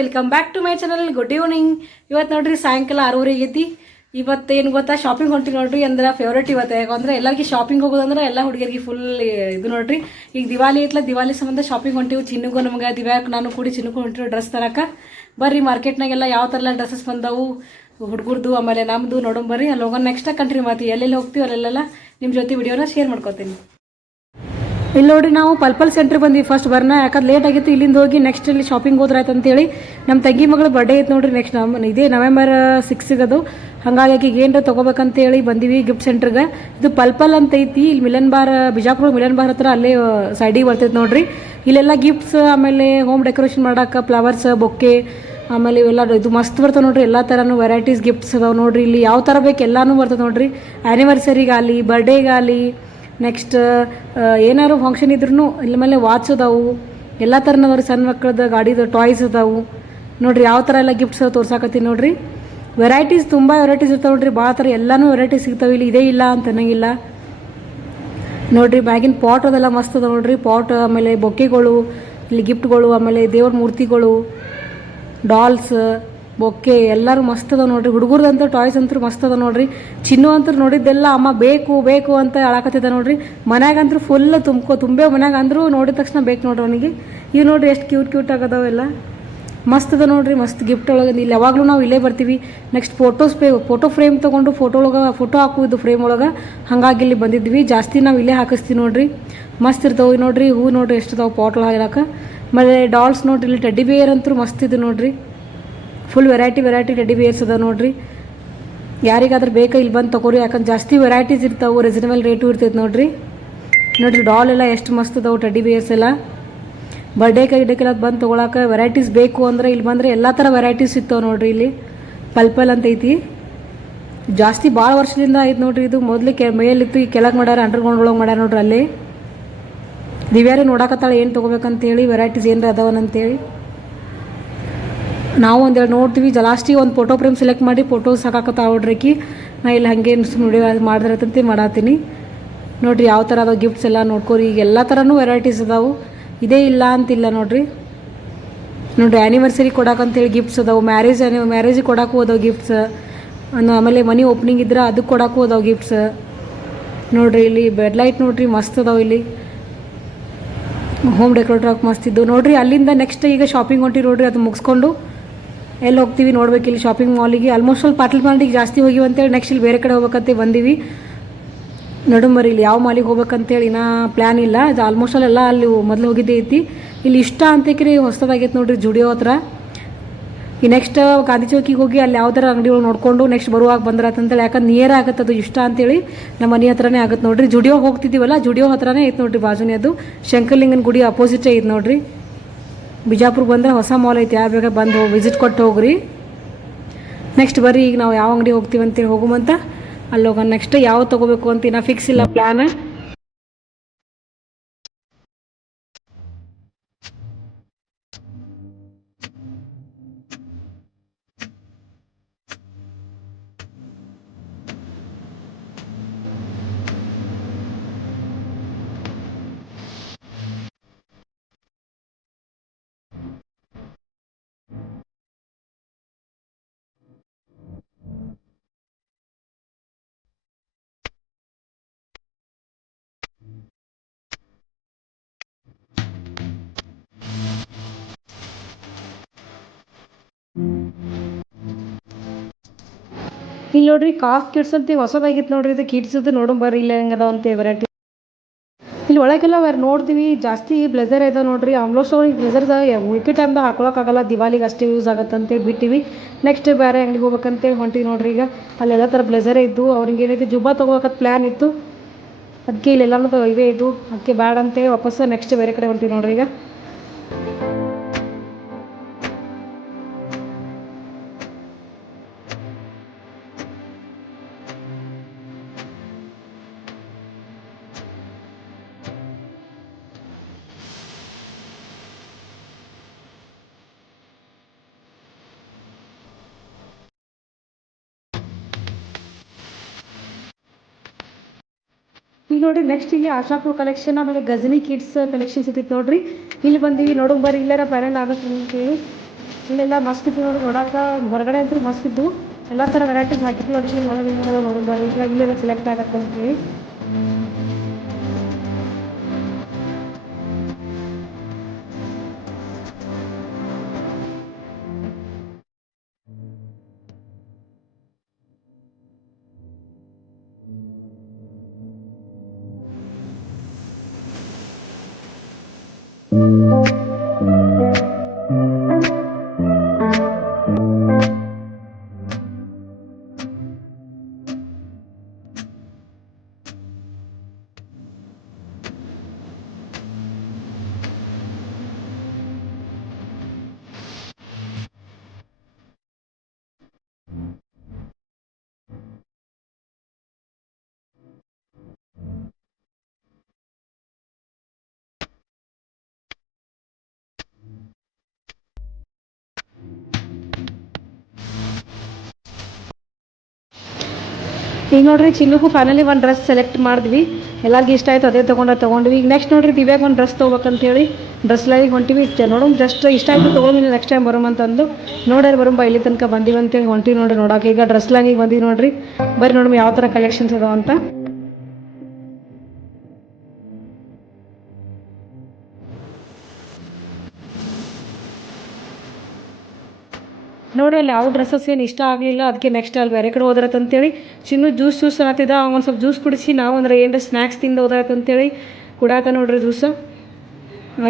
Welcome back to my channel. Good evening. ಇವತ್ತು ನೋಡ್ರಿ ಸಾಯಂಕಾಲ 6:30 ಆಗೈತಿ. ಇವತ್ತು ಏನು ಗೊತ್ತಾ, ಶಾಪಿಂಗ್ ಹೊಂಟಿವಿ ನೋಡ್ರಿ. ಅಂದ್ರೆ ಫೇವ್ರೇಟ್ ಇವತ್ತು. ಯಾಕಂದ್ರೆ ಎಲ್ಲರಿಗೆ ಶಾಪಿಂಗ್ ಹೋಗೋದಂದ್ರೆ ಎಲ್ಲ ಹುಡುಗಿಯರಿಗೆ ಫುಲ್ ಇದು ನೋಡ್ರಿ. ಈಗ ದಿವಾಲಿ ಐತ್ಲ, ದಿವಾಲಿ ಸಂಬಂಧ ಶಾಪಿಂಗ್ ಹೊಂಟಿವಿ. ಚಿನ್ನಗೂ ನಮ್ಗೆ ದಿವ್ಯಾಕ್ ನಾನು ಕೂಡಿ ಚಿನ್ನಗೂ ಹೊಂಟಿವಿ ಡ್ರೆಸ್ ತರಕ. ಬರ್ರಿ ಮಾರ್ಕೆಟ್ನಾಗೆಲ್ಲ ಯಾವ ಥರ ಎಲ್ಲ ಡ್ರೆಸ್ಸಸ್ ಬಂದವು ಹುಡುಗರ್ದು ಆಮೇಲೆ ನಮ್ಮದು ನೋಡೋಣ ಬರ್ರಿ. ಅಲ್ಲಿ ಹೋಗೋಣ. ನೆಕ್ಸ್ಟ್ ಕಂಟ್ರಿ ಮಾತು ಎಲ್ಲೆಲ್ಲಿ ಹೋಗ್ತೀವಿ ಅಲ್ಲೆಲ್ಲ ನಿಮ್ಮ ಜೊತೆ ವಿಡಿಯೋನ ಶೇರ್ ಮಾಡ್ಕೋತೀನಿ. ಇಲ್ಲಿ ನೋಡಿ ನಾವು ಪಲ್ಪಲ್ ಸೆಂಟ್ರ್ ಬಂದ್ವಿ ಫಸ್ಟ್ ಬರ್ನ. ಯಾಕಂದ್ರೆ ಲೇಟ್ ಆಗಿತ್ತು. ಇಲ್ಲಿಂದ ಹೋಗಿ ನೆಕ್ಸ್ಟ್ ಇಲ್ಲಿ ಶಾಪಿಂಗ್ ಹೋದ್ರೆ ಆಯ್ತು ಅಂತೇಳಿ. ನಮ್ಮ ತಂಗಿ ಮಗಳು ಬರ್ಡೇ ಐತೆ ನೋಡ್ರಿ ನೆಕ್ಸ್ಟ್ ಇದೇ November 6 ಅದು. ಹಾಗಾಗಿ ಆಕೆಗೆ ಏನರ ತೊಗೋಬೇಕಂತೇಳಿ ಬಂದೀವಿ ಗಿಫ್ಟ್ ಸೆಂಟ್ರಿಗೆ. ಇದು ಪಲ್ಪಲ್ ಅಂತ ಐತಿ. ಇಲ್ಲಿ ಮಿಲನ್ ಬಾರ್, ಬಿಜಾಪುರ ಮಿಲನ್ ಬಾರ್ ಹತ್ರ ಅಲ್ಲೇ ಸೈಡಿಗೆ ಬರ್ತೈತೆ ನೋಡ್ರಿ. ಇಲ್ಲೆಲ್ಲ ಗಿಫ್ಟ್ಸ್ ಆಮೇಲೆ ಹೋಮ್ ಡೆಕೋರೇಷನ್ ಮಾಡೋಕೆ ಫ್ಲವರ್ಸ್, ಬೊಕ್ಕೆ ಆಮೇಲೆ ಇವೆಲ್ಲ ಇದು ಮಸ್ತ್ ಬರ್ತವೆ ನೋಡ್ರಿ. ಎಲ್ಲ ಥರನೂ ವೆರೈಟೀಸ್ ಗಿಫ್ಟ್ಸ್ ಅದಾವೆ ನೋಡ್ರಿ. ಇಲ್ಲಿ ಯಾವ ಥರ ಬೇಕು ಎಲ್ಲನೂ ಬರ್ತದೆ ನೋಡ್ರಿ. ಆ್ಯನಿವರ್ಸರಿಗಾಗಲಿ, ಬರ್ಡೇಗಾಗಲಿ, ನೆಕ್ಸ್ಟ್ ಏನಾದ್ರು ಫಂಕ್ಷನ್ ಇದ್ರೂ ಇಲ್ಲಿ ಮೇಲೆ ವಾಚ್ ಅದಾವು. ಎಲ್ಲ ಥರನವ್ರಿ. ಸಣ್ಣ ಮಕ್ಕಳದ್ದು ಗಾಡಿದು ಟಾಯ್ಸ್ ಅದಾವು ನೋಡ್ರಿ. ಯಾವ ಥರ ಎಲ್ಲ ಗಿಫ್ಟ್ಸ್ ತೋರ್ಸಾಕತ್ತೀನಿ ನೋಡ್ರಿ. ವೆರೈಟೀಸ್ ತುಂಬ ವೆರೈಟೀಸ್ ಇರ್ತಾವೆ ನೋಡ್ರಿ. ಭಾಳ ಥರ ಎಲ್ಲನೂ ವೆರೈಟೀಸ್ ಸಿಗ್ತಾವೆ ಇಲ್ಲಿ. ಇದೇ ಇಲ್ಲ ಅಂತ ಅನ್ನಂಗಿಲ್ಲ ನೋಡ್ರಿ. ಮ್ಯಾಗಿನ ಪಾಟ್ ಅದೆಲ್ಲ ಮಸ್ತ್ ಅದ ನೋಡ್ರಿ. ಪಾಟ್ ಆಮೇಲೆ ಬೊಕ್ಕೆಗಳು, ಇಲ್ಲಿ ಗಿಫ್ಟ್ಗಳು, ಆಮೇಲೆ ದೇವ್ರ ಮೂರ್ತಿಗಳು, ಡಾಲ್ಸ್, ಬೊಕ್ಕೆ ಎಲ್ಲರೂ ಮಸ್ತ್ ಅದ ನೋಡ್ರಿ. ಹುಡುಗರ್ದಂತೂ ಟಾಯ್ಸ್ ಅಂತೂ ಮಸ್ತ್ ಅದ ನೋಡ್ರಿ. ಚಿನ್ನು ಅಂತೂ ನೋಡಿದ್ದೆಲ್ಲ ಅಮ್ಮ ಬೇಕು ಬೇಕು ಅಂತ ಹೇಳಕತ್ತಿದ್ದ ನೋಡ್ರಿ. ಮನ್ಯಾಗಂತೂ ಫುಲ್ ತುಂಬೆ ಮನ್ಯಾಗ ಅಂದರೂ ನೋಡಿದ ತಕ್ಷಣ ಬೇಕು ನೋಡ್ರಿ ಅವನಿಗೆ. ಇವು ನೋಡ್ರಿ ಎಷ್ಟು ಕ್ಯೂಟ್ ಆಗದಾವೆಲ್ಲ ಮಸ್ತ್ ಅದ ನೋಡ್ರಿ. ಮಸ್ತ್ ಗಿಫ್ಟ್ ಒಳಗೆ ಇಲ್ಲಿ ಯಾವಾಗಲೂ ನಾವು ಇಲ್ಲೇ ಬರ್ತೀವಿ. ನೆಕ್ಸ್ಟ್ ಫೋಟೋ ಫ್ರೇಮ್ ತೊಗೊಂಡು ಫೋಟೋ ಹಾಕುವುದು ಫ್ರೇಮ್ ಒಳಗೆ. ಹಾಗಾಗಿ ಇಲ್ಲಿ ಬಂದಿದ್ವಿ. ಜಾಸ್ತಿ ನಾವು ಇಲ್ಲೇ ಹಾಕಿಸ್ತೀವಿ ನೋಡ್ರಿ. ಮಸ್ತ್ ಇರ್ತಾವೆ ನೋಡ್ರಿ. ಹೂ ನೋಡ್ರಿ ಎಷ್ಟು ಅದಾವೆ ಪಾಟ್ ಒಳಗೆ ಹಾಕಕ್ಕೆ. ಆಮೇಲೆ ಡಾಲ್ಸ್ ನೋಡ್ರಿ. ಇಲ್ಲಿ ಟೆಡ್ಡಿ ಬೇರ್ ಅಂತೂ ಮಸ್ತ್ ಇದು ನೋಡ್ರಿ. ಫುಲ್ ವೆರೈಟಿ ಟೆಡ್ಡಿ ಬೇರ್ಸ್ ಅದ ನೋಡ್ರಿ. ಯಾರಿಗಾದ್ರೂ ಬೇಕಾ ಇಲ್ಲಿ ಬಂದು ತೊಗೋರಿ. ಯಾಕಂದ್ರೆ ಜಾಸ್ತಿ ವೆರೈಟೀಸ್ ಇರ್ತಾವೆ, ರೀಸನಬಲ್ ರೇಟು ಇರ್ತೈತೆ ನೋಡ್ರಿ. ಡಾಲ್ ಎಲ್ಲ ಎಷ್ಟು ಮಸ್ತ್ ಅದಾವೆ ಟೆಡ್ಡಿ ಬೇರ್ಸ್ ಎಲ್ಲ. ಬರ್ಡೇಗೆಲ್ಲ ಬಂದು ತೊಗೊಳಕ್ಕೆ ವೆರೈಟೀಸ್ ಬೇಕು ಅಂದರೆ ಇಲ್ಲಿ ಬಂದರೆ ಎಲ್ಲ ಥರ ವೆರೈಟೀಸ್ ಸಿಗ್ತಾವೆ ನೋಡ್ರಿ. ಇಲ್ಲಿ ಪಲ್ಪಲ್ ಅಂತ ಐತಿ. ಜಾಸ್ತಿ ಭಾಳ ವರ್ಷದಿಂದ ಐತೆ ನೋಡ್ರಿ. ಇದು ಮೊದಲು ಮೇಲಿತ್ತು, ಈ ಕೆಳಗೆ ಮಾಡ್ಯಾರ, ಅಂಡರ್ಗ್ರೌಂಡ್ ಒಳಗೆ ಮಾಡ್ಯಾರ ನೋಡ್ರಿ. ಅಲ್ಲಿ ದಿವ್ಯಾರೇ ನೋಡಕತ್ತಾಳೆ ಏನು ತೊಗೋಬೇಕಂತೇಳಿ, ವೆರೈಟೀಸ್ ಏನಾರ ಅದಾವನಂತೇಳಿ. ನಾವು ಒಂದೆರಡು ನೋಡ್ತೀವಿ. ಲಾಸ್ಟಿಗೆ ಒಂದು ಫೋಟೋ ಫ್ರೇಮ್ ಸೆಲೆಕ್ಟ್ ಮಾಡಿ ಫೋಟೋಸ್ ಹಾಕಾಕತ್ತಾವ ನೋಡ್ರಿಕಿ. ನಾ ಇಲ್ಲಿ ಹಾಗೆ ನೋಡಿ ಮಾಡಿದ್ರತಂತೆ ಮಾಡತ್ತೀನಿ ನೋಡ್ರಿ. ಯಾವ ಥರ ಅದಾವೆ ಗಿಫ್ಟ್ಸ್ ಎಲ್ಲ ನೋಡ್ಕೋರಿ. ಈಗ ಎಲ್ಲ ಥರನೂ ವೆರೈಟೀಸ್ ಅದಾವೆ. ಇದೇ ಇಲ್ಲ ಅಂತಿಲ್ಲ ನೋಡ್ರಿ. ಆ್ಯನಿವರ್ಸರಿ ಕೊಡಕ್ಕಂತೇಳಿ ಗಿಫ್ಟ್ಸ್ ಅದಾವೆ. ಮ್ಯಾರೇಜಿಗೆ ಕೊಡಕ್ಕೂ ಅದಾವೆ ಗಿಫ್ಟ್ಸ್. ಆಮೇಲೆ ಮನಿ ಓಪನಿಂಗ್ ಇದ್ರೆ ಅದಕ್ಕೆ ಕೊಡಕ್ಕೂ ಅದಾವೆ ಗಿಫ್ಟ್ಸ್ ನೋಡ್ರಿ. ಇಲ್ಲಿ ಬೆಡ್ ಲೈಟ್ ನೋಡ್ರಿ ಮಸ್ತ್ ಅದಾವೆ. ಇಲ್ಲಿ ಹೋಮ್ ಡೆಕೋರೇಟರ್ ಮಸ್ತ್ ಇದ್ದು ನೋಡ್ರಿ. ಅಲ್ಲಿಂದ ನೆಕ್ಸ್ಟ್ ಈಗ ಶಾಪಿಂಗ್ ಹೊಂಟಿ ನೋಡ್ರಿ. ಅದು ಮುಗಿಸ್ಕೊಂಡು ಎಲ್ಲಿ ಹೋಗ್ತೀವಿ ನೋಡ್ಬೇಕು. ಇಲ್ಲಿ ಶಾಪಿಂಗ್ ಮಾಲಿಗೆ ಆಲ್ಮೋಸ್ಟ್ ಅಲ್ಲಿ ಪಾಟೀಲ್ ಮಾಲಿಗೆ ಜಾಸ್ತಿ ಹೋಗಿವಿ ಅಂತೇಳಿ ನೆಕ್ಸ್ಟ್ ಇಲ್ಲಿ ಬೇರೆ ಕಡೆ ಹೋಗ್ಬೇಕಂತ ಬಂದೀವಿ. ನಡುಮರಿ ಇಲ್ಲಿ ಯಾವ ಮಾಲಿಗೆ ಹೋಗ್ಬೇಕಂತೇಳಿ ನಾ ಪ್ಲ್ಯಾನ್ ಇಲ್ಲ. ಅದು ಆಲ್ಮೋಸ್ಟ್ ಎಲ್ಲ ಅಲ್ಲಿ ಮೊದಲು ಹೋಗಿದ್ದೇ ಐತಿ. ಇಲ್ಲಿ ಇಷ್ಟ ಅಂತೇಕ್ರಿ ಹೊಸದಾಗೈತೆ ನೋಡ್ರಿ ಜುಡಿಯೋ ಹತ್ರ. ಈ ನೆಕ್ಸ್ಟ್ ಗಾಂಧಿ ಚೌಕಿಗೆ ಹೋಗಿ ಅಲ್ಲಿ ಯಾವ್ದಾರ ಅಂಗಡಿಗಳು ನೋಡಿಕೊಂಡು ನೆಕ್ಸ್ಟ್ ಬರುವಾಗ ಬಂದ್ರತ್ತಂತೇಳಿ. ಯಾಕಂದ್ರೆ ನಿಯರ್ ಆಗುತ್ತೆ ಅದು ಇಷ್ಟ ಅಂತೇಳಿ. ನಮ್ಮ ಮನೆ ಹತ್ರನೇ ಆಗುತ್ತೆ ನೋಡ್ರಿ. ಜುಡಿಯೋ ಹೋಗ್ತಿದ್ದೀವಲ್ಲ, ಜುಡಿಯೋ ಹತ್ರನೇ ಐತೆ ನೋಡ್ರಿ. ಬಾಜುನೇ ಅದು ಶಂಕರಲಿಂಗನ ಗುಡಿ ಅಪೋಸಿಟೇ ಐತೆ ನೋಡ್ರಿ. ಬಿಜಾಪುರ್ಗೆ ಬಂದರೆ ಹೊಸ ಮಾಲ್ ಐತೆ. ಯಾರು ಬೇಕಾದ್ರೆ ಬಂದು ವಿಸಿಟ್ ಕೊಟ್ಟು ಹೋಗ್ರಿ. ನೆಕ್ಸ್ಟ್ ಬರ್ರಿ ಈಗ ನಾವು ಯಾವ ಅಂಗಡಿ ಹೋಗ್ತೀವಿ ಅಂತೇಳಿ ಹೋಗುವಂತ ಅಲ್ಲಿ ಹೋಗೋಣ. ನೆಕ್ಸ್ಟ್ ಯಾವ ತೊಗೋಬೇಕು ಅಂತ ಇನ್ನೂ ಫಿಕ್ಸ್ ಇಲ್ಲ ಪ್ಲ್ಯಾನ್. ಇಲ್ಲಿ ನೋಡ್ರಿ ಕಾಫ್ ಕಿಡ್ಸ್ ಅಂತ ಹೊಸದಾಗಿತ್ತು ನೋಡ್ರಿ. ಇದು ಕಿಡ್ಸದ್ದು ನೋಡೋಣ ಬರ್ರಿ. ಇಲ್ಲ ಹೆಂಗೆ ಅದಾವ ಅಂತ ವೆರೈಟಿ. ಇಲ್ಲಿ ಒಳಗೆಲ್ಲ ನೋಡ್ತೀವಿ ಜಾಸ್ತಿ ಬ್ಲೆಸರ್ ಇದಾವೆ ನೋಡ್ರಿ. ಆಲ್ಮೋಸ್ಟ್ ಅವ್ರಿಗೆ ಬ್ಲೆಸರ್ದ ಉಳ್ಕಿ ಟೈಮ್ದಾಗ ಹಾಕೊಳಕ್ಕಾಗಲ್ಲ, ದಿವಾಲಿಗೆ ಅಷ್ಟೇ ಯೂಸ್ ಆಗುತ್ತೆ ಅಂತೇಳಿ ಬಿಟ್ಟಿವಿ. ನೆಕ್ಸ್ಟ್ ಬೇರೆ ಅಂಗಡಿಗೆ ಹೋಗ್ಬೇಕಂತೇಳಿ ಹೊಂಟಿವಿ ನೋಡ್ರಿ. ಈಗ ಅಲ್ಲೆಲ್ಲ ಥರ ಬ್ಲೆಸರೇ ಇದ್ದು. ಅವ್ರಿಗೆ ಏನೈತಿ ಜುಬ್ಬ ತೊಗೋಬೇಕಂತ ಪ್ಲ್ಯಾನ್ ಇತ್ತು. ಅದಕ್ಕೆ ಇಲ್ಲೆಲ್ಲನೂ ಇವೇ ಇದ್ದು. ಅದಕ್ಕೆ ಬ್ಯಾಡ ಅಂತೇಳಿ ವಾಪಸ್ ನೆಕ್ಸ್ಟ್ ಬೇರೆ ಕಡೆ ಹೊಂಟಿವಿ ನೋಡ್ರಿ. ಈಗ ಈಗ ನೋಡ್ರಿ ನೆಕ್ಸ್ಟ್ ಇಲ್ಲಿ ಆಶಾಪುರ ಕಲೆಕ್ಷನ್ ಆಮೇಲೆ ಗಜನಿ ಕಿಡ್ಸ್ ಕಲೆಕ್ಷನ್ ಸಿಗ್ತೈತೆ ನೋಡ್ರಿ. ಇಲ್ಲಿ ಬಂದೀವಿ ನೋಡೋಣ ಬರ್ರಿ. ಇಲ್ಲಾರ ಪ್ಯಾರೆಂಟ್ ಆಗುತ್ತೆ ಅಂತೇಳಿ ಇಲ್ಲೆಲ್ಲ ಮಸ್ತ್ ಇತ್ತು ನೋಡಿ ನೋಡಾಕ. ಹೊರಗಡೆ ಅಂತೂ ಮಸ್ತ್ ಇದ್ದು ಎಲ್ಲ ಥರ ವೆರೈಟೀಸ್ ಹಾಕಿತ್ತು ನೋಡಿ ಇಲ್ಲೆಲ್ಲ ಸೆಲೆಕ್ಟ್ ಆಗತ್ತೆ ಅಂತೇಳಿ. ಈಗ ನೋಡ್ರಿ ಚಿನ್ನುಗೂ ಫೈನಲಿ ಒಂದು ಡ್ರೆಸ್ ಸೆಲೆಕ್ಟ್ ಮಾಡಿದ್ವಿ. ಎಲ್ಲರಿಗೂ ಇಷ್ಟ ಆಯಿತು, ಅದೇ ತೊಗೊಂಡ್ವಿ. ಈಗ ನೆಕ್ಸ್ಟ್ ನೋಡ್ರಿ ದಿವ್ಯಾಗ ಒಂದು ಡ್ರೆಸ್ ತೊಗೋಬೇಕಂತೇಳಿ ಡ್ರೆಸ್ ಲೈಗೆ ಹೊಂಟಿವಿ. ನೋಡೋಣ ಜಸ್ಟ್ ಇಷ್ಟ ಆಯಿತು ತೊಗೊಂಡಿಲ್ಲ, ನೆಕ್ಸ್ಟ್ ಟೈಮ್ ಬರೋಮಂತಂದು ನೋಡ್ರಿ ಬರೋಂಬ ಇಲ್ಲಿ ತನಕ ಬಂದೀವಿ ಅಂತೇಳಿ ಹೊಂಟಿವಿ ನೋಡ್ರಿ ನೋಡೋಕೆ. ಈಗ ಡ್ರೆಸ್ ಲೈನಿಗೆ ಬಂದೀವಿ ನೋಡ್ರಿ. ಬರ್ರಿ ನೋಡೋಣ ಯಾವ ಥರ ಕಲೆಕ್ಷನ್ಸ್ ಅದಾವ ಅಂತ. ನೋಡಿ ಅಲ್ಲಿ ಯಾವ ಡ್ರೆಸ್ಸಸ್ ಏನು ಇಷ್ಟ ಆಗಲಿಲ್ಲ, ಅದಕ್ಕೆ ನೆಕ್ಸ್ಟ್ ಅಲ್ಲಿ ಬೇರೆ ಕಡೆ ಹೋದ್ರತ್ತಂತೇಳಿ ಚಿನ್ನು ಜ್ಯೂಸ್ ಅನ್ನತ್ತಿದ್ದ. ಒಂದು ಸ್ವಲ್ಪ ಜ್ಯೂಸ್ ಕುಡಿಸಿ ನಾವು ಅಂದ್ರೆ ಏನರ ಸ್ನ್ಯಾಕ್ಸ್ ತಿಂದು ಹೋದ್ರತ್ತಂತೇಳಿ ಕುಡಾಕ ನೋಡ್ರಿ ಜ್ಯೂಸು.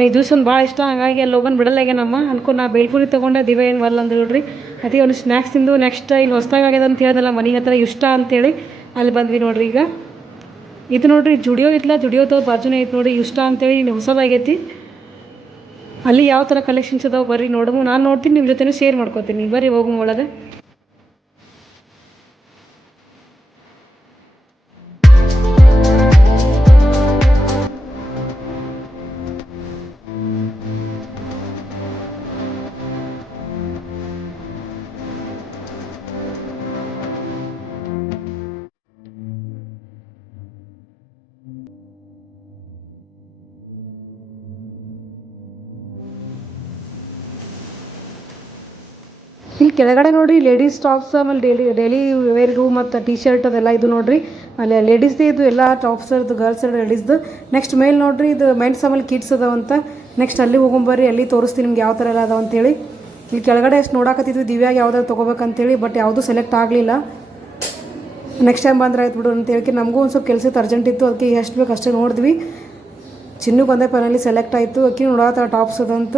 ಈ ಜ್ಯೂಸ್ ಒಂದು ಭಾಳ ಇಷ್ಟ, ಹಾಗಾಗಿ ಅಲ್ಲಿ ಹೋಗೋಣ ಬಿಡಲ್ಲಾಗೆ ನಮ್ಮ ಅನ್ಕೊಂಡು ನಾ ಬೇಲ್ಪುರಿ ತೊಗೊಂಡೆ. ದಿವ್ಯ ಏನು ಬರಲ್ಲ ಅಂದು ನೋಡ್ರಿ. ಅದೇ ಒಂದು ಸ್ನ್ಯಾಕ್ಸ್ ತಿಂದು ನೆಕ್ಸ್ಟ್ ಇಲ್ಲಿ ಹೊಸ್ದಾಗಿ ಆಗ್ಯದ ಅಂತ ಹೇಳ್ದಲ್ಲ ಮನೆ ಹತ್ರ ಇಷ್ಟ ಅಂತೇಳಿ ಅಲ್ಲಿ ಬಂದ್ವಿ ನೋಡ್ರಿ. ಈಗ ಇದು ನೋಡ್ರಿ ಜುಡಿಯೋ ಇತ್ತಲ್ಲ, ಜುಡಿಯೋದ ಬಾಜುನೇ ಐತೆ ನೋಡಿ ಇಷ್ಟ ಅಂತೇಳಿ ಇಲ್ಲಿ ಹೊಸದಾಗೈತಿ. ಅಲ್ಲಿ ಯಾವ ಥರ ಕಲೆಕ್ಷನ್ಸ್ ಅದಾವೆ ಬರ್ರಿ ನೋಡೋಣ. ನಾನು ನೋಡ್ತೀನಿ, ನಿಮ್ಮ ಜೊತೆನೂ ಶೇರ್ ಮಾಡ್ಕೊತೀನಿ. ಬರ್ರಿ ಹೋಗು ಒಳಗೆ. ಇಲ್ಲಿ ಕೆಳಗಡೆ ನೋಡಿರಿ ಲೇಡೀಸ್ ಟಾಪ್ಸ್, ಆಮೇಲೆ ಡೈಲಿ ವೇರ್ಗೂ ಮತ್ತು ಟೀ ಶರ್ಟ್ ಅದೆಲ್ಲ ಇದು ನೋಡಿರಿ. ಅಲ್ಲಿ ಲೇಡೀಸ್ದೇ ಇದು ಎಲ್ಲ ಟಾಪ್ಸ್ ಇರೋದು, ಗರ್ಲ್ಸ್ ಲೇಡೀಸ್ದು. ನೆಕ್ಸ್ಟ್ ಮೇಲೆ ನೋಡಿರಿ ಇದು ಮೆನ್ಸ್ ಆಮೇಲೆ ಕಿಡ್ಸ್ ಅದಾವಂತ. ನೆಕ್ಸ್ಟ್ ಅಲ್ಲಿ ಹೋಗೊಂಬರ್ರಿ, ಅಲ್ಲಿ ತೋರಿಸ್ತೀನಿ ನಿಮ್ಗೆ ಯಾವ ಥರ ಎಲ್ಲ ಅದಾವ ಅಂತೇಳಿ. ಇಲ್ಲಿ ಕೆಳಗಡೆ ಎಷ್ಟು ನೋಡಾಕತ್ತಿದ್ವಿ ದಿವ್ಯಾಗ ಯಾವ್ದಾದ್ರು ತೊಗೋಬೇಕಂತೇಳಿ, ಬಟ್ ಯಾವುದೂ ಸೆಲೆಕ್ಟ್ ಆಗಲಿಲ್ಲ. ನೆಕ್ಸ್ಟ್ ಟೈಮ್ ಬಂದ್ರೆ ಆಯ್ತು ಬಿಡು ಅಂತ ಹೇಳಿ ನಮಗೂ ಒಂದು ಸ್ವಲ್ಪ ಕೆಲಸ ಅರ್ಜೆಂಟ್ ಇತ್ತು, ಅದಕ್ಕೆ ಎಷ್ಟು ಬೇಕು ಅಷ್ಟೇ ನೋಡಿದ್ವಿ. ಚಿನ್ನು ಬಂದೆ ಫೈನಲಿ ಸೆಲೆಕ್ಟ್ ಆಯಿತು. ಅಕ್ಕಿ ನೋಡಾತ ಟಾಪ್ಸ್ ಅದಂತ.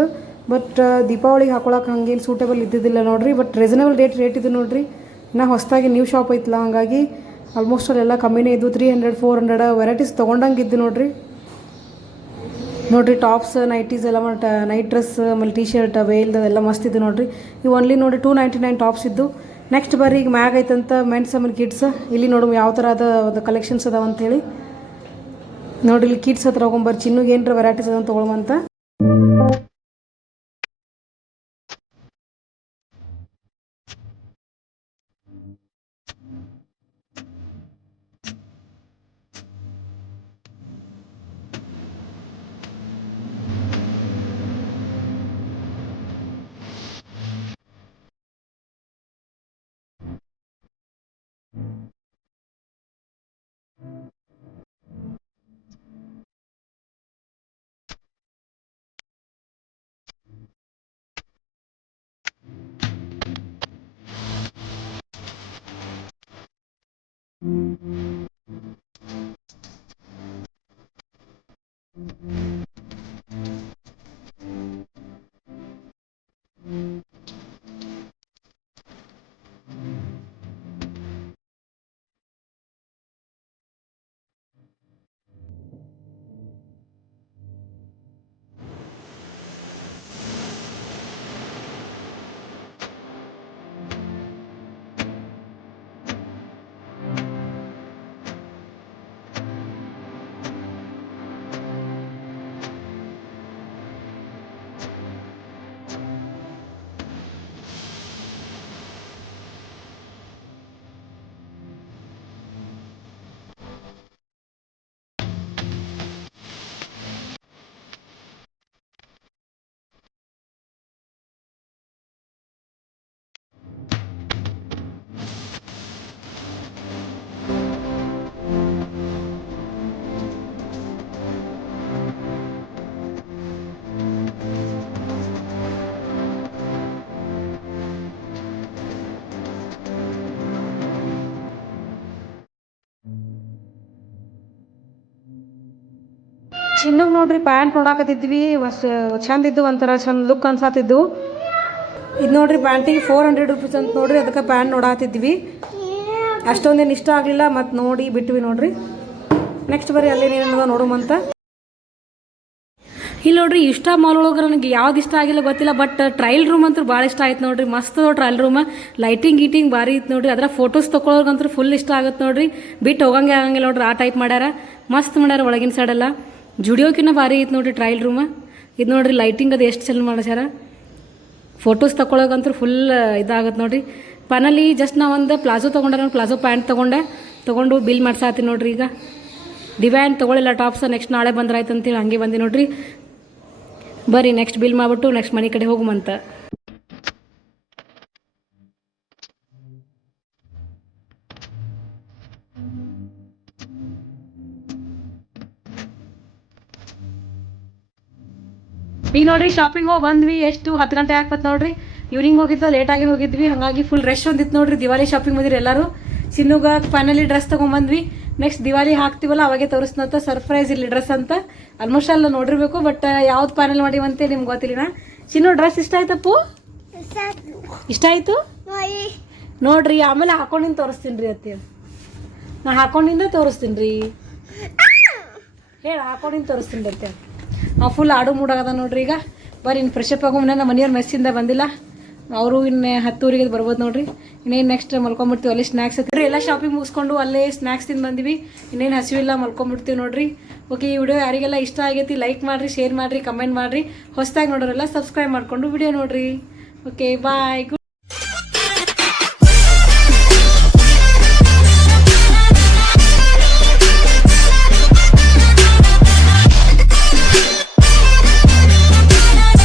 ಬಟ್ ದೀಪಾವಳಿಗೆ ಹಾಕೊಳಕ್ಕೆ ಹಂಗೇನು ಸೂಟೇಬಲ್ ಇದ್ದಿದ್ದಿಲ್ಲ ನೋಡಿರಿ. ಬಟ್ ರೀಸನೇಬಲ್ ರೇಟ್ ಇದು ನೋಡಿರಿ. ನಾ ಹೊಸದಾಗಿ ನ್ಯೂ ಶಾಪ್ ಐತಲ್ಲ, ಹಾಗಾಗಿ ಆಲ್ಮೋಸ್ಟ್ ಅಲ್ಲೆಲ್ಲ ಕಮ್ಮಿನೇ ಇದ್ದು. 300-400 ವೆರೈಟೀಸ್ ತೊಗೊಂಡಂಗೆ ಇದ್ದು ನೋಡಿರಿ ಟಾಪ್ಸ್, ನೈಟೀಸ್ ಎಲ್ಲ ನೈಟ್ ಡ್ರೆಸ್, ಆಮೇಲೆ ಟೀ ಶರ್ಟ್ ವೇಲ್ದು ಎಲ್ಲ ಮಸ್ತ್ ಇದ್ದು ನೋಡಿರಿ. ಇವು ಒನ್ಲಿ ನೋಡಿ 299 ಟಾಪ್ಸ್ ಇದ್ದು. ನೆಕ್ಸ್ಟ್ ಬರ್ರಿ ಈಗ ಮ್ಯಾಗ್ ಐತಂತ ಮೆನ್ಸ್ ಆಮೇಲೆ ಕಿಡ್ಸ್. ಇಲ್ಲಿ ನೋಡು ಯಾವ ಥರ ಅದ ಕಲೆಕ್ಷನ್ಸ್ ಅದಾವ ಅಂತೇಳಿ ನೋಡಿ. ಇಲ್ಲಿ ಕಿಡ್ಸ್ ಹತ್ರ ಹೋಗೊಂಬರ್ರಿ, ಚಿನ್ನುಗೆ ಏನರ ವೆರೈಟೀಸ್ ಅದಂತ ತೊಗೊಳಮಂತ. ಚಿನ್ನಗೆ ನೋಡ್ರಿ ಪ್ಯಾಂಟ್ ನೋಡಾಕತ್ತಿದ್ವಿ ಚಂದ ಇದ್ದು ಒಂಥರ ಚಂದ ಲುಕ್ ಅನ್ಸಾತಿದ್ದು. ಇದು ನೋಡ್ರಿ ಪ್ಯಾಂಟಿಗೆ 400 ರುಪೀಸ್ ಅಂತ ನೋಡ್ರಿ, ಅದಕ್ಕೆ ಪ್ಯಾಂಟ್ ನೋಡಾತಿದ್ವಿ. ಅಷ್ಟೊಂದೇನು ಇಷ್ಟ ಆಗಲಿಲ್ಲ, ಮತ್ತು ನೋಡಿ ಬಿಟ್ವಿ ನೋಡ್ರಿ. ನೆಕ್ಸ್ಟ್ ಬರೀ ಅಲ್ಲೇನೇನದ ನೋಡುಮಂತ. ಇಲ್ಲಿ ನೋಡ್ರಿ ಇಷ್ಟ ಮಾಲ್ ಒಳಗೆ ನನಗೆ ಯಾವ್ದು ಇಷ್ಟ ಆಗಿಲ್ಲ ಗೊತ್ತಿಲ್ಲ, ಬಟ್ ಟ್ರಯಲ್ ರೂಮ್ ಅಂತೂ ಭಾಳ ಇಷ್ಟ ಆಯ್ತು ನೋಡ್ರಿ. ಮಸ್ತ್ ಟ್ರಯಲ್ ರೂಮ್, ಲೈಟಿಂಗ್ ಗೀಟಿಂಗ್ ಭಾರಿ ಇತ್ತು ನೋಡ್ರಿ. ಅದರ ಫೋಟೋಸ್ ತೊಗೊಳೋರ್ಗಂತೂ ಫುಲ್ ಇಷ್ಟ ಆಗುತ್ತೆ ನೋಡ್ರಿ. ಬಿಟ್ಟು ಹೋಗಂಗೆ ಆಗಂಗಿಲ್ಲ ನೋಡ್ರಿ, ಆ ಟೈಪ್ ಮಾಡ್ಯಾರ. ಮಸ್ತ್ ಮಾಡ್ಯಾರ ಒಳಗಿನ ಸೈಡೆಲ್ಲ. ಜುಡಿಯೋಕಿನ್ನ ಭಾರಿ ಐತೆ ನೋಡ್ರಿ ಟ್ರಯಲ್ ರೂಮ್. ಇದು ನೋಡ್ರಿ ಲೈಟಿಂಗ್ ಅದು ಎಷ್ಟು ಚಂದ ಮಾಡ್ಯಾರ. ಫೋಟೋಸ್ ತೊಗೊಳೋಗಂತೂ ಫುಲ್ ಇದಾಗತ್ತೆ ನೋಡ್ರಿ. ಫೈನಲಿ ಜಸ್ಟ್ ನಾವೊಂದು ಪ್ಲಾಜೋ ತೊಗೊಂಡೆ ನೋಡಿ, ಪ್ಲಾಜೋ ಪ್ಯಾಂಟ್ ತೊಗೊಂಡು ಬಿಲ್ ಮಾಡ್ಸಾತೀನಿ ನೋಡ್ರಿ. ಈಗ ಡಿವ್ಯಾನ್ ತೊಗೊಳಿಲ್ಲ ಟಾಪ್ಸ್, ನೆಕ್ಸ್ಟ್ ನಾಳೆ ಬಂದ್ರಾಯ್ತು ಅಂತೇಳಿ ಹಂಗೆ ಬಂದು ನೋಡ್ರಿ. ಬರ್ರಿ ನೆಕ್ಸ್ಟ್ ಬಿಲ್ ಮಾಡಿಬಿಟ್ಟು ನೆಕ್ಸ್ಟ್ ಮನೆ ಕಡೆ ಹೋಗುಮಂತ. ಈಗ ನೋಡ್ರಿ ಶಾಪಿಂಗ್ ಹೋಗಿ ಬಂದ್ವಿ. ಎಷ್ಟು 10 ಗಂಟೆ ಆಗ್ತದೆ ನೋಡ್ರಿ. ಈವ್ನಿಂಗ್ ಹೋಗಿದ್ದ ಲೇಟಾಗಿ ಹೋಗಿದ್ವಿ, ಹಾಗಾಗಿ ಫುಲ್ ರಶ್ ಒಂದಿತ್ತು ನೋಡ್ರಿ. ದಿವಾಲಿ ಶಾಪಿಂಗ್ ಬಂದಿರಿ ಎಲ್ಲರೂ. ಚಿನ್ನುಗ ಫೈನಲಿ ಡ್ರೆಸ್ ತೊಗೊಂಬಂದ್ವಿ. ನೆಕ್ಸ್ಟ್ ದಿವಾಲಿ ಹಾಕ್ತೀವಲ್ಲ ಅವಾಗೆ ತೋರಿಸ್ನಂತ ಸರ್ಪ್ರೈಸ್ ಇಲ್ಲಿ ಡ್ರೆಸ್ ಅಂತ. ಆಲ್ಮೋಸ್ಟ್ ಎಲ್ಲ ನೋಡಿರ್ಬೇಕು, ಬಟ್ ಯಾವ್ದು ಫೈನಲ್ ಮಾಡಿವಂತೆ ನಿಮ್ಗೆ ಗೊತ್ತಿಲ್ಲ. ಚಿನ್ನು ಡ್ರೆಸ್ ಇಷ್ಟ ಆಯ್ತಪ್ಪು? ಇಷ್ಟ ಆಯ್ತು ನೋಡ್ರಿ. ಆಮೇಲೆ ಹಾಕೊಂಡಿಂದ ತೋರಿಸ್ತೀನಿ ರೀ ಅತ್ತೆ. ನಾ ಹಾಕೊಂಡಿಂದ ತೋರಿಸ್ತೀನಿ ರೀ, ಹೇಳಿ ಹಾಕೊಂಡಿಂದ ತೋರಿಸ್ತೀನಿ ರೀ ಅತ್ತೆ. ಫುಲ್ ಆಡು ಮೂಡಾಗದ ನೋಡ್ರಿ. ಈಗ ಬರ್ರಿ ಇನ್ನು ಫ್ರೆಶ್ ಅಪ್ ಆಗೋಮನೆ ನಮ್ಮ ಮನೆಯವ್ರ ಮೆಸ್ಸಿಂದ ಬಂದಿಲ್ಲ, ಅವರು ಇನ್ನು 10 ಬರ್ಬೋದು ನೋಡ್ರಿ. ಇನ್ನೇನು ನೆಕ್ಸ್ಟ್ ಮಲ್ಕೊಂಡ್ಬಿಡ್ತೀವಿ. ಅಲ್ಲಿ ಸ್ನ್ಯಾಕ್ಸ್ ಹತ್ತಿರ ಎಲ್ಲ ಶಾಪಿಂಗ್ ಮುಗಿಸ್ಕೊಂಡು ಅಲ್ಲೇ ಸ್ನ್ಯಾಕ್ಸ್ ತಿಂದು ಬಂದಿವಿ. ಇನ್ನೇನು ಹಸಿವಿಲ್ಲ, ಮಲ್ಕೊಂಡ್ಬಿಡ್ತೀವಿ ನೋಡ್ರಿ. ಓಕೆ, ಈ ವಿಡಿಯೋ ಯಾರಿಗೆಲ್ಲ ಇಷ್ಟ ಆಗೈತಿ ಲೈಕ್ ಮಾಡಿರಿ, ಶೇರ್ ಮಾಡಿರಿ, ಕಮೆಂಟ್ ಮಾಡಿರಿ. ಹೊಸದಾಗಿ ನೋಡೋರೆಲ್ಲ ಸಬ್ಸ್ಕ್ರೈಬ್ ಮಾಡಿಕೊಂಡು ವಿಡಿಯೋ ನೋಡ್ರಿ. ಓಕೆ, ಬಾಯ್.